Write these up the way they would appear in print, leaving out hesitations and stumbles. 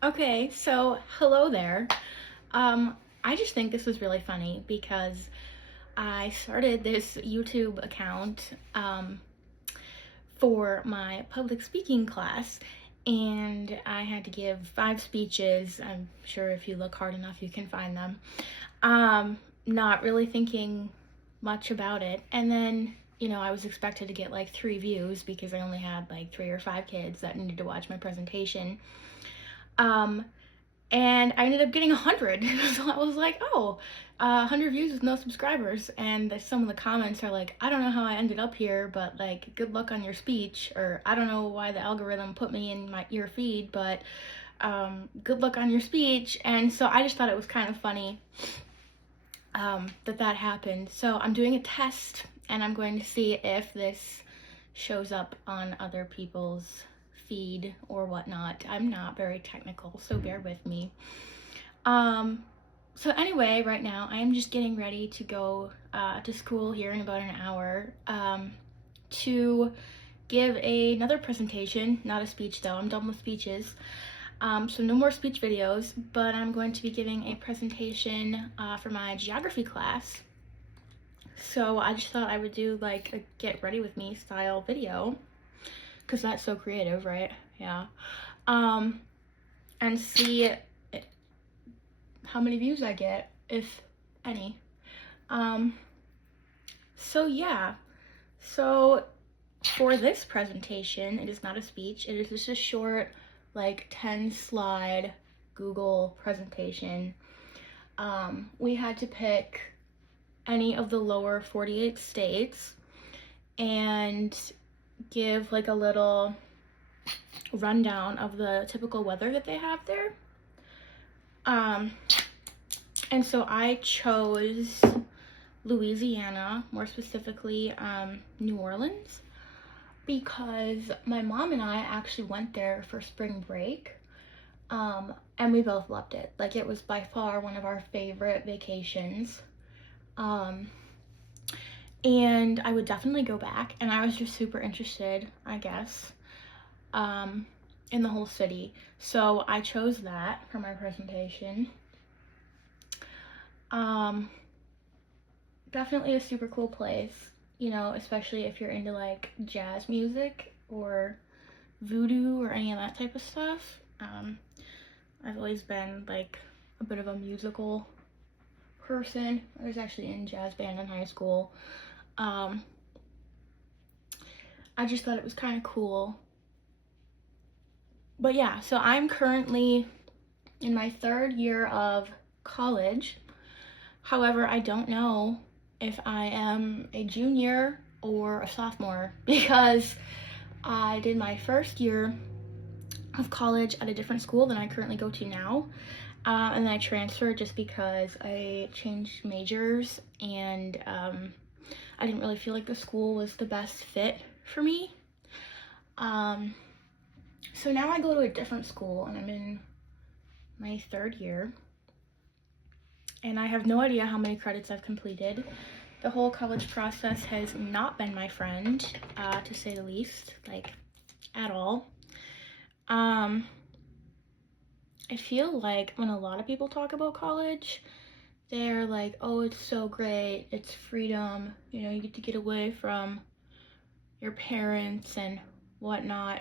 Okay, so hello there. I just think this was really funny because I started this YouTube account for my public speaking class, and I had to give 5 speeches. I'm sure if you look hard enough, you can find them. Not really thinking much about it, and then I was expected to get like 3 views because I only had like 3 or 5 kids that needed to watch my presentation. Um, and I ended up getting 100. So I was like, oh, 100 views with no subscribers. And some of the comments are like, I don't know how I ended up here, but like, good luck on your speech. Or I don't know why the algorithm put me in your feed, but good luck on your speech. And so I just thought it was kind of funny that happened. So I'm doing a test and I'm going to see if this shows up on other people's feed or whatnot. I'm not very technical, so bear with me. So anyway, right now I am just getting ready to go to school here in about an hour to give another presentation, not a speech though, I'm done with speeches. So no more speech videos, but I'm going to be giving a presentation for my geography class. So I just thought I would do like a get ready with me style video, because that's so creative, right? Yeah. And see how many views I get, if any. So yeah. So for this presentation, it is not a speech. It is just a short, like 10 slide Google presentation. We had to pick any of the lower 48 states and give like a little rundown of the typical weather that they have there. And so I chose Louisiana, more specifically New Orleans, because my mom and I actually went there for spring break, and we both loved it. Like, it was by far one of our favorite vacations, and I would definitely go back, and I was just super interested, I guess, in the whole city. So I chose that for my presentation. Definitely a super cool place, especially if you're into like jazz music or voodoo or any of that type of stuff. I've always been like a bit of a musical person. I was actually in jazz band in high school. I just thought it was kind of cool. But yeah, so I'm currently in my 3rd year of college. However, I don't know if I am a junior or a sophomore because I did my 1st year of college at a different school than I currently go to now. And then I transferred just because I changed majors, and I didn't really feel like the school was the best fit for me. So now I go to a different school and I'm in my 3rd year. And I have no idea how many credits I've completed. The whole college process has not been my friend, to say the least, like, at all. I feel like when a lot of people talk about college, they're like, oh, it's so great, it's freedom, you get to get away from your parents and whatnot.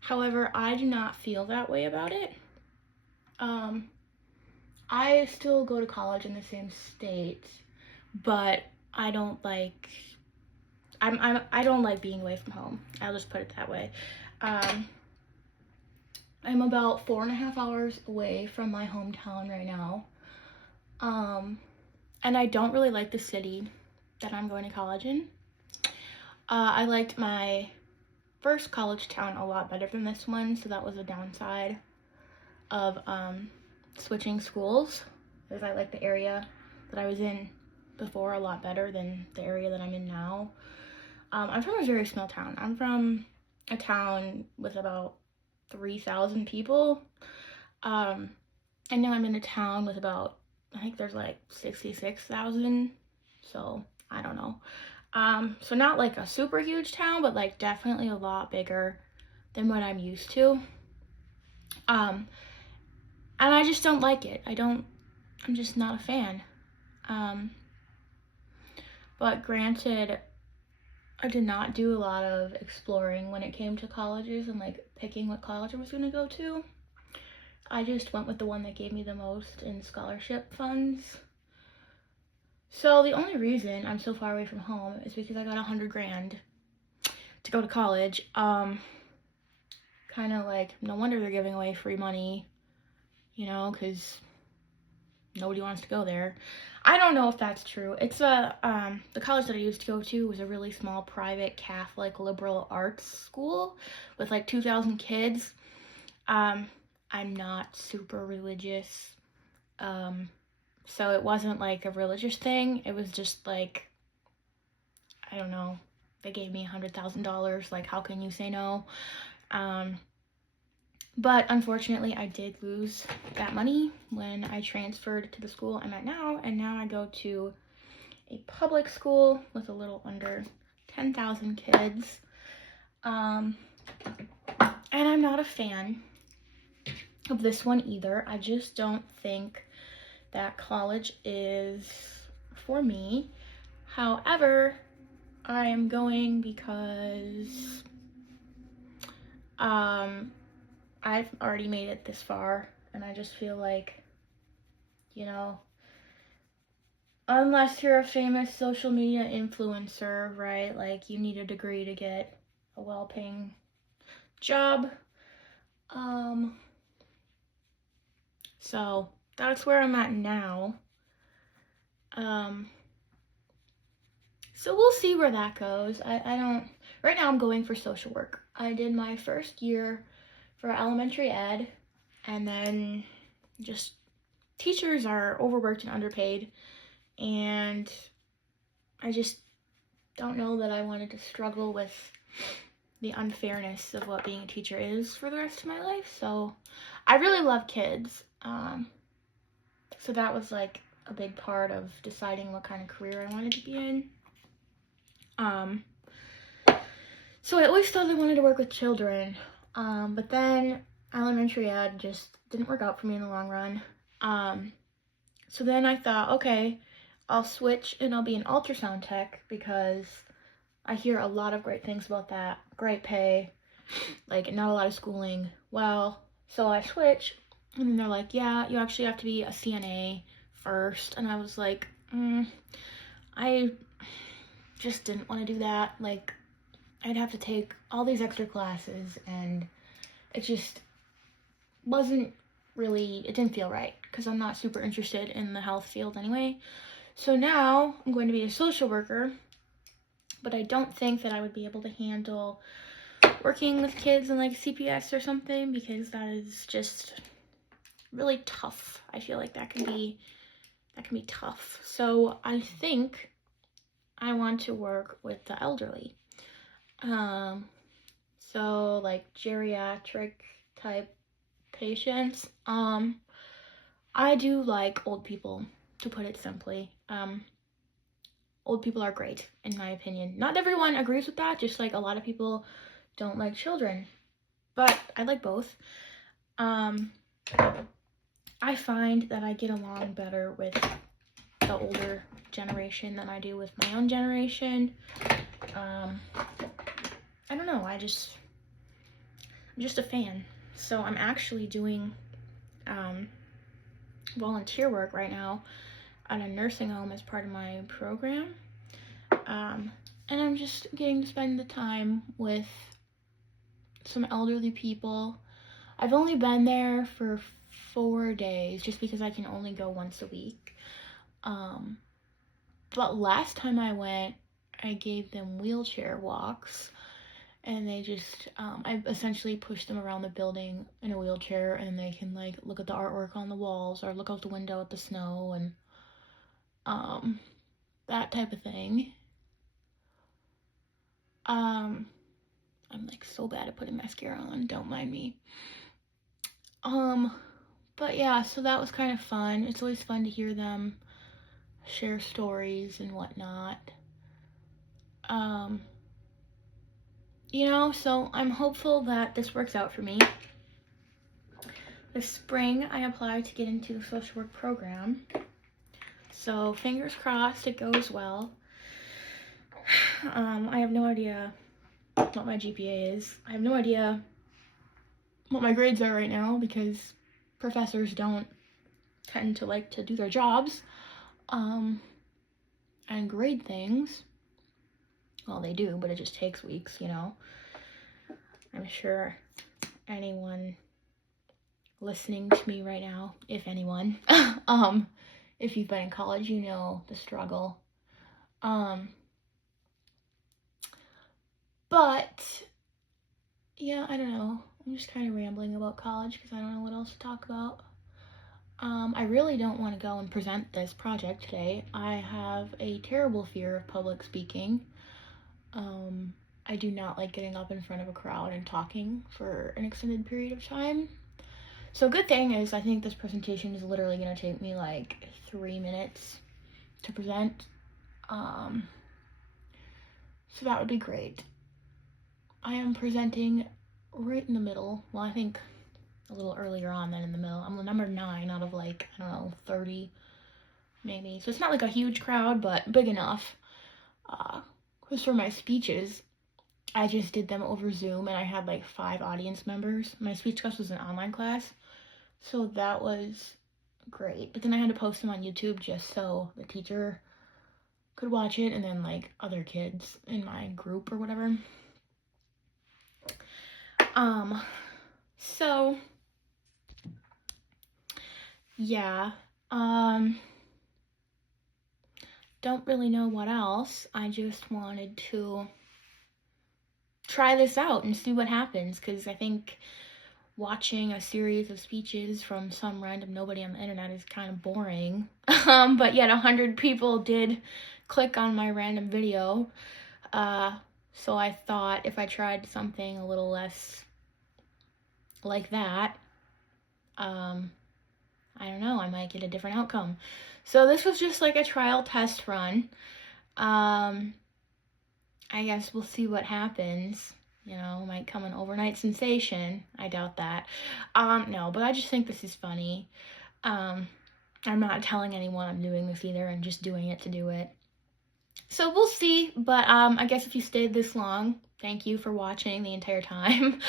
However, I do not feel that way about it. I still go to college in the same state, but I don't like I don't like being away from home. I'll just put it that way. I'm about 4.5 hours away from my hometown right now. And I don't really like the city that I'm going to college in. I liked my first college town a lot better than this one, so that was a downside of switching schools, because I like the area that I was in before a lot better than the area that I'm in now. I'm from a very small town. I'm from a town with about 3,000 people, and now I'm in a town with about, I think there's like 66,000, so I don't know. So not like a super huge town, but like definitely a lot bigger than what I'm used to. And I just don't like it. I'm just not a fan. But granted, I did not do a lot of exploring when it came to colleges and like picking what college I was going to go to. I just went with the one that gave me the most in scholarship funds. So the only reason I'm so far away from home is because I got $100,000 to go to college. Kind of like, no wonder they're giving away free money, you know, because nobody wants to go there. I don't know if that's true. It's the college that I used to go to was a really small private Catholic liberal arts school with like 2,000 kids. I'm not super religious. So it wasn't like a religious thing. It was just like, I don't know. They gave me $100,000. Like, how can you say no? But unfortunately, I did lose that money when I transferred to the school I'm at now, and now I go to a public school with a little under 10,000 kids. And I'm not a fan of this one either. I just don't think that college is for me. However, I am going because I've already made it this far, and I just feel like, you know, unless you're a famous social media influencer, right? Like, you need a degree to get a well-paying job. So that's where I'm at now. So we'll see where that goes. I don't, right now I'm going for social work. I did my first year for elementary ed, and then just teachers are overworked and underpaid, and I just don't know that I wanted to struggle with the unfairness of what being a teacher is for the rest of my life. So I really love kids. So that was like a big part of deciding what kind of career I wanted to be in. So I always thought I wanted to work with children, but then elementary ed just didn't work out for me in the long run. So then I thought, okay, I'll switch and I'll be an ultrasound tech because I hear a lot of great things about that. Great pay, like not a lot of schooling. Well, so I switch, and then they're like, yeah, you actually have to be a CNA first. And I was like, I just didn't want to do that. Like, I'd have to take all these extra classes, and it just wasn't really, it didn't feel right because I'm not super interested in the health field anyway. So now I'm going to be a social worker, but I don't think that I would be able to handle working with kids in like CPS or something, because that is just really tough. I feel like that can be tough. So I think I want to work with the elderly. So like geriatric type patients. I do like old people, to put it simply. Old people are great, in my opinion. Not everyone agrees with that, just like a lot of people don't like children, but I like both. I find that I get along better with the older generation than I do with my own generation. I don't know, I'm just a fan. So I'm actually doing volunteer work right now at a nursing home as part of my program. And I'm just getting to spend the time with some elderly people. I've only been there for 4 days just because I can only go once a week. But last time I went, I gave them wheelchair walks, and they just, I essentially pushed them around the building in a wheelchair, and they can like look at the artwork on the walls or look out the window at the snow and that type of thing. I'm like so bad at putting mascara on, don't mind me. But yeah, so that was kind of fun. It's always fun to hear them share stories and whatnot. You know, so I'm hopeful that this works out for me. this spring I applied to get into the social work program. So fingers crossed it goes well. I have no idea what my GPA is. I have no idea what my grades are right now because professors don't tend to like to do their jobs and grade things. Well, they do, but it just takes weeks, you know. I'm sure anyone listening to me right now, if anyone, if you've been in college, you know the struggle. But yeah, I don't know. I'm just kind of rambling about college because I don't know what else to talk about. I really don't want to go and present this project today. I have a terrible fear of public speaking. I do not like getting up in front of a crowd and talking for an extended period of time. So good thing is I think this presentation is literally going to take me like 3 minutes to present. So that would be great. I am presenting right in the middle. Well, I think a little earlier on than in the middle. I'm the number 9 out of like, I don't know, 30 maybe. So it's not like a huge crowd, but big enough. Because for my speeches, I just did them over Zoom and I had like 5 audience members. My speech class was an online class, so that was great. But then I had to post them on YouTube just so the teacher could watch it and then like other kids in my group or whatever. So yeah, don't really know what else. I just wanted to try this out and see what happens, because I think watching a series of speeches from some random nobody on the internet is kind of boring. But yet 100 people did click on my random video. So I thought if I tried something a little less like that, I don't know, I might get a different outcome. So this was just like a trial test run. I guess we'll see what happens. You know, might come an overnight sensation. I doubt that. No, but I just think this is funny. I'm not telling anyone I'm doing this either. I'm just doing it to do it. So we'll see, but I guess if you stayed this long, thank you for watching the entire time.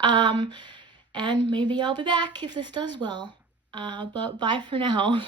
And maybe I'll be back if this does well. But bye for now.